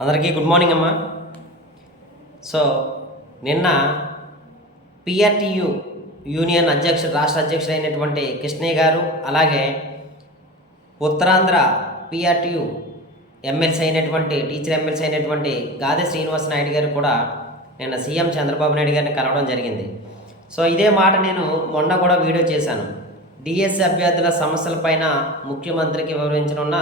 అందరికీ good morning అమ్మా. So నిన్న పిఆర్టీయు యూనియన్ అధ్యక్షుడు రాష్ట్ర అధ్యక్షుడు అయినటువంటి కృష్ణయ్య గారు అలాగే ఉత్తరాంధ్ర పిఆర్టీయు ఎమ్మెల్సీ అయినటువంటి టీచర్ ఎమ్మెల్సీ అయినటువంటి గాదే శ్రీనివాస నాయుడు గారు కూడా నిన్న సీఎం చంద్రబాబు నాయుడు గారిని కలవడం జరిగింది. సో ఇదే మాట నేను మొన్న కూడా వీడియో చేశాను. డిఎస్సి అభ్యర్థుల సమస్యలపైన ముఖ్యమంత్రికి వివరించనున్న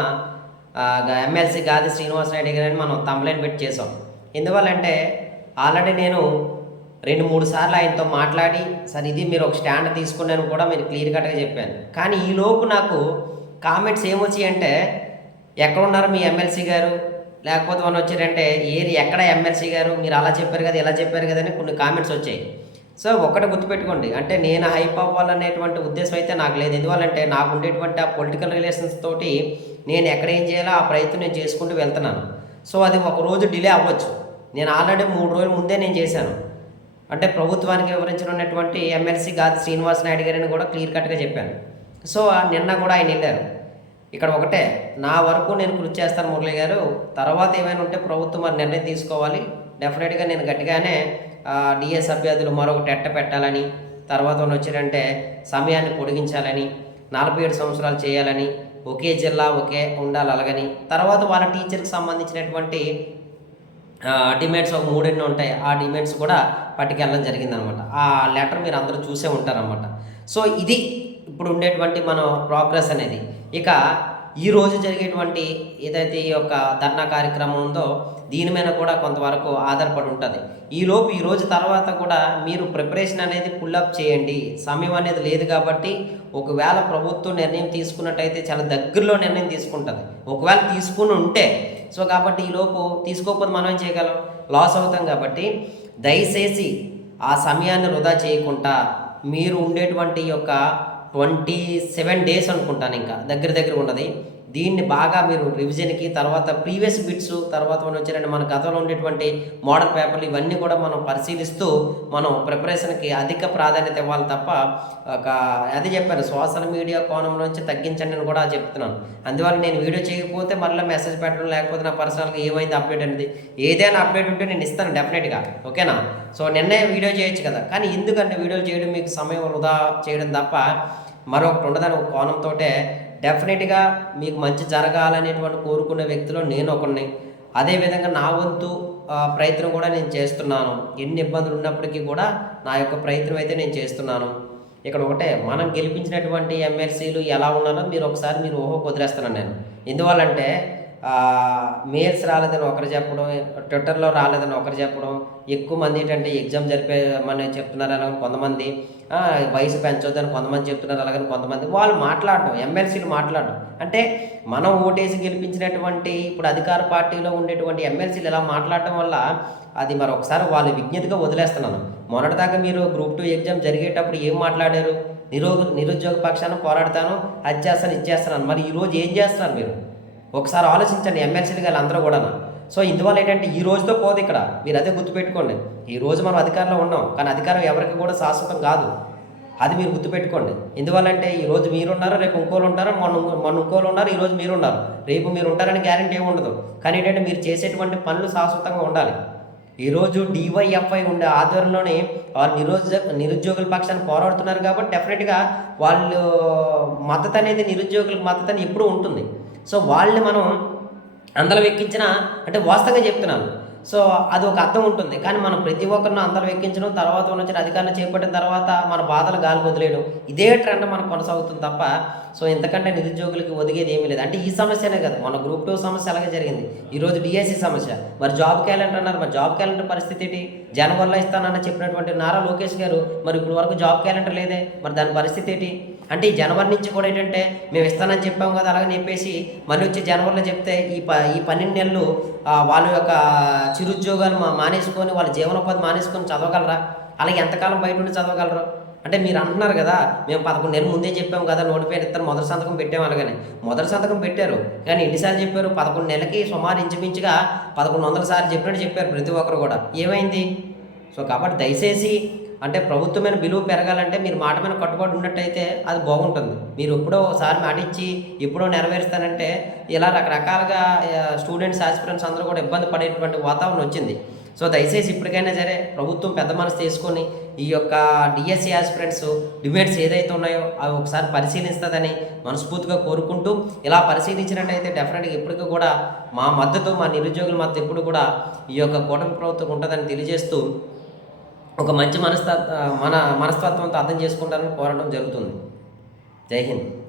ఎమ్మెల్సీ గాది శ్రీనివాస రెడ్డి గారిని మనం తమ్లైన్ పెట్టి చేసాం ఎందువల్లంటే ఆల్రెడీ నేను రెండు మూడు సార్లు ఆయనతో మాట్లాడి సార్ ఇది మీరు ఒక స్టాండ్ తీసుకున్నాను కూడా మీరు క్లియర్ కట్గా చెప్పాను. కానీ ఈలోపు నాకు కామెంట్స్ ఏమొచ్చాయి అంటే ఎక్కడ ఉన్నారు మీ ఎమ్మెల్సీ గారు? లేకపోతే మనం వచ్చారంటే ఏరి ఎక్కడ ఎమ్మెల్సీ గారు? మీరు అలా చెప్పారు కదా ఇలా చెప్పారు కదా అని కొన్ని కామెంట్స్ వచ్చాయి. సో ఒకటి గుర్తుపెట్టుకోండి. అంటే నేను హైప్ అవ్వాలనేటువంటి ఉద్దేశం అయితే నాకు లేదు. ఎందువల్లంటే నాకు ఉండేటువంటి ఆ పొలిటికల్ రిలేషన్స్ తోటి నేను ఎక్కడ ఏం చేయాలో ఆ ప్రయత్నం నేను చేసుకుంటూ వెళ్తున్నాను. సో అది ఒక రోజు డిలే అవ్వచ్చు. నేను ఆల్రెడీ మూడు రోజుల ముందే నేను చేశాను. అంటే ప్రభుత్వానికి వివరించనున్నటువంటి ఎమ్మెల్సీ గాది శ్రీనివాస్ నాయుడు గారిని కూడా క్లియర్ కట్గా చెప్పాను. సో నిన్న కూడా ఆయన వెళ్ళారు. ఇక్కడ ఒకటే నా వరకు నేను కృషి చేస్తాను మురళి గారు. తర్వాత ఏమైనా ఉంటే ప్రభుత్వం మరి నిర్ణయం తీసుకోవాలి. డెఫినెట్గా నేను గట్టిగానే డిఎస్ అభ్యర్థులు మరొక టెట్ట పెట్టాలని తర్వాత వచ్చారంటే సమయాన్ని పొడిగించాలని నలభై ఏడు సంవత్సరాలు చేయాలని ఒకే జిల్లా ఒకే ఉండాలి అలాగని తర్వాత వాళ్ళ టీచర్కి సంబంధించినటువంటి డిమాండ్స్ ఒక మూడెన్నో ఉంటాయి. ఆ డిమాండ్స్ కూడా పట్టుకెళ్ళడం జరిగిందనమాట. ఆ లెటర్ మీరు అందరూ చూసే ఉంటారనమాట. సో ఇది ఇప్పుడు ఉండేటువంటి మన ప్రోగ్రెస్ అనేది. ఇక ఈరోజు జరిగేటువంటి ఏదైతే ఈ యొక్క ధర్నా కార్యక్రమం ఉందో దీని మీద కూడా కొంతవరకు ఆధారపడి ఉంటుంది. ఈలోపు ఈరోజు తర్వాత కూడా మీరు ప్రిపరేషన్ అనేది పుల్అప్ చేయండి. సమయం అనేది లేదు కాబట్టి ఒకవేళ ప్రభుత్వం నిర్ణయం తీసుకున్నట్టయితే చాలా దగ్గరలో నిర్ణయం తీసుకుంటుంది. ఒకవేళ తీసుకుని ఉంటే సో కాబట్టి ఈలోపు తీసుకోకపోతే మనం ఏం చేయగలం? లాస్ అవుతాం కాబట్టి దయచేసి ఆ సమయాన్ని వృధా చేయకుండా మీరు ఉండేటువంటి యొక్క ట్వంటీ సెవెన్ డేస్ అనుకుంటాను ఇంకా. దగ్గర దగ్గర ఉన్నది. దీన్ని బాగా మీరు రివిజన్కి తర్వాత ప్రీవియస్ బిట్స్ తర్వాత మనం వచ్చారంటే మన గతంలో ఉండేటువంటి మోడల్ పేపర్లు ఇవన్నీ కూడా మనం పరిశీలిస్తూ మనం ప్రిపరేషన్కి అధిక ప్రాధాన్యత ఇవ్వాలి తప్ప ఒక అది చెప్పాను సోషల్ మీడియా కోణం నుంచి తగ్గించండి అని కూడా చెప్తున్నాను. అందువల్ల నేను వీడియో చేయకపోతే మళ్ళీ మెసేజ్ పెట్టడం లేకపోతే నా పర్సనల్గా ఏమైంది అప్డేట్ అనేది ఏదైనా అప్డేట్ ఉంటే నేను ఇస్తాను డెఫినెట్గా ఓకేనా సో నిన్నే వీడియో చేయొచ్చు కదా. కానీ ఎందుకంటే వీడియోలు చేయడం మీకు సమయం వృధా చేయడం తప్ప మరొకటి ఉండదని ఒక కోణంతో డెఫినెట్గా మీకు మంచి జరగాలనేటువంటి కోరుకునే వ్యక్తిలో నేను ఒకరిని అదేవిధంగా నా వంతు ప్రయత్నం కూడా నేను చేస్తున్నాను. ఎన్ని ఇబ్బందులు ఉన్నప్పటికీ కూడా నా యొక్క ప్రయత్నం అయితే నేను చేస్తున్నాను. ఇక్కడ ఒకటే మనం గెలిపించినటువంటి ఎమ్మెల్సీలు ఎలా ఉన్నారో మీరు ఒకసారి మీరు ఊహ వదిలేస్తున్నాను నేను. ఎందువల్లంటే మెయిల్స్ రాలేదని ఒకరు చెప్పడం ట్విట్టర్లో రాలేదని ఒకరు చెప్పడం ఎక్కువ మంది ఏంటంటే ఎగ్జామ్ జరిపేమని చెప్తున్నారు అలాగని కొంతమంది వయసు పెంచొద్దని కొంతమంది చెప్తున్నారు అలాగని కొంతమంది వాళ్ళు మాట్లాడడం ఎమ్మెల్సీలు మాట్లాడడం. అంటే మనం ఓటేసి గెలిపించినటువంటి ఇప్పుడు అధికార పార్టీలో ఉండేటువంటి ఎమ్మెల్సీలు ఇలా మాట్లాడటం వల్ల అది మరి ఒకసారి వాళ్ళ విజ్ఞతగా వదిలేస్తున్నాను. మొన్నటిదాకా మీరు గ్రూప్ టూ ఎగ్జామ్ జరిగేటప్పుడు ఏం మాట్లాడారు? నిరో నిరుద్యోగ పక్షాన పోరాడతాను అది చేస్తాను ఇది చేస్తున్నాను మరి ఈరోజు ఏం చేస్తున్నారు మీరు? ఒకసారి ఆలోచించండి ఎమ్మెల్సీలు గారు అందరూ కూడా సో ఇందువల్ల ఏంటంటే ఈ రోజుతో పోదు ఇక్కడ. మీరు అదే గుర్తుపెట్టుకోండి. ఈ రోజు మనం అధికారంలో ఉన్నాం కానీ అధికారం ఎవరికి కూడా శాశ్వతం కాదు. అది మీరు గుర్తుపెట్టుకోండి. ఎందువల్లంటే ఈ రోజు మీరున్నారు రేపు ఇంకోళ్ళు ఉంటారు మొన్న మొన్న ఇంకోళ్ళు ఉన్నారు ఈరోజు మీరున్నారు. మీరు ఉన్నారు రేపు మీరు ఉంటారని గ్యారంటీ ఏమి ఉండదు కానీ ఏంటంటే మీరు చేసేటువంటి పనులు శాశ్వతంగా ఉండాలి. ఈరోజు డివైఎఫ్ఐ ఉండే ఆధ్వర్యంలోనే వాళ్ళు నిరుద్యోగ నిరుద్యోగుల పక్షాన్ని పోరాడుతున్నారు కాబట్టి డెఫినెట్గా వాళ్ళు మద్దతు అనేది నిరుద్యోగులకు మద్దతు అని ఎప్పుడూ ఉంటుంది. సో వాళ్ళని మనం అందరం ఎక్కించిన అంటే వాస్తవంగా చెప్తున్నాను సో అది ఒక అర్థం ఉంటుంది. కానీ మనం ప్రతి ఒక్కరిని అందరూ ఎక్కించడం తర్వాత నుంచి అధికారులు చేపట్టిన తర్వాత మన బాధలు గాలి వదిలేయడం ఇదే ట్రెండ్ మనకు కొనసాగుతుంది తప్ప సో ఇంతకంటే నిరుద్యోగులకి ఒదిగేది ఏమీ లేదు. అంటే ఈ సమస్యనే కదా. మన గ్రూప్ టూ సమస్య అలాగే జరిగింది. ఈరోజు డిఎస్సి సమస్య. మరి జాబ్ క్యాలెండర్ అన్నారు. మరి జాబ్ క్యాలెండర్ పరిస్థితి ఏంటి? జనవరిలో ఇస్తానన్న చెప్పినటువంటి నారా లోకేష్ గారు మరి ఇప్పుడు వరకు జాబ్ క్యాలెండర్ లేదే. మరి దాని పరిస్థితి ఏంటి? అంటే ఈ జనవరి నుంచి కూడా ఏంటంటే మేము ఇస్తానని చెప్పాం కదా అలాగని చెప్పేసి మళ్ళీ వచ్చి జనవరిలో చెప్తే ఈ ప ఈ పన్నెండు నెలలు వాళ్ళ యొక్క చిరుద్యోగాలు మా మానేసుకొని వాళ్ళ జీవనోపాధి మానేసుకొని చదవగలరా? అలాగే ఎంతకాలం బయట ఉండి చదవగలరు? అంటే మీరు అంటున్నారు కదా మేము పదకొండు నెలలు ముందే చెప్పాము కదా నోటిఫైడ్ ఇస్తారు మొదటి సంతకం పెట్టాము అలాగని మొదటి సంతకం పెట్టారు కానీ ఎన్నిసార్లు చెప్పారు? పదకొండు నెలలకి సుమారు ఇంచుమించుగా పదకొండు వందల సార్లు చెప్పినట్టు చెప్పారు ప్రతి ఒక్కరు కూడా. ఏమైంది? సో కాబట్టి దయచేసి అంటే ప్రభుత్వమైన విలువ పెరగాలంటే మీరు మాట మీద కట్టుబడి ఉన్నట్టయితే అది బాగుంటుంది. మీరు ఎప్పుడో ఒకసారి మాట ఇచ్చి ఎప్పుడో నెరవేరుస్తానంటే ఇలా రకరకాలుగా స్టూడెంట్స్ ఆస్పిరెంట్స్ అందరూ కూడా ఇబ్బంది పడేటువంటి వాతావరణం వచ్చింది. సో దయచేసి ఇప్పటికైనా సరే ప్రభుత్వం పెద్ద మనసు తీసుకొని ఈ యొక్క డిఎస్సి ఆస్పిరెంట్స్ డిబేట్స్ ఏదైతే ఉన్నాయో అవి ఒకసారి పరిశీలిస్తుందని మనస్ఫూర్తిగా కోరుకుంటూ ఇలా పరిశీలించినట్టయితే డెఫినెట్గా ఇప్పటికీ కూడా మా మద్దతు మా నిరుద్యోగుల మద్దతు ఎప్పుడు కూడా ఈ యొక్క కూటమి ప్రభుత్వం ఉంటుందని తెలియజేస్తూ ఒక మంచి మనస్తత్వ మన మనస్తత్వంతో అర్థం చేసుకుంటారని కోరడం జరుగుతుంది. జై హింద్.